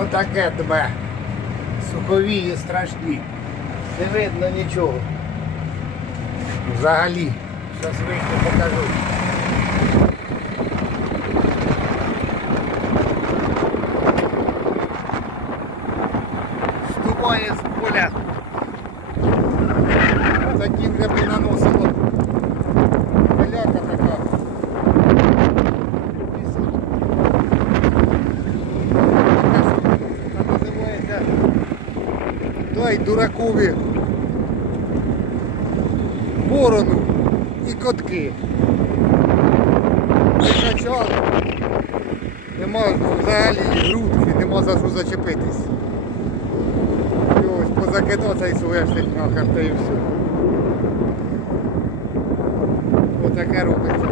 Отаке тебе. Суховії страшні. Не видно нічого. Взагалі. Зараз вийду покажу. Ступає з поля. Дай дуракові ворону і котки. Качали. Нема взагалі грудки, нема за що зачепитись. І ось позакидав цей соняшник нахер та і все. Отаке робиться.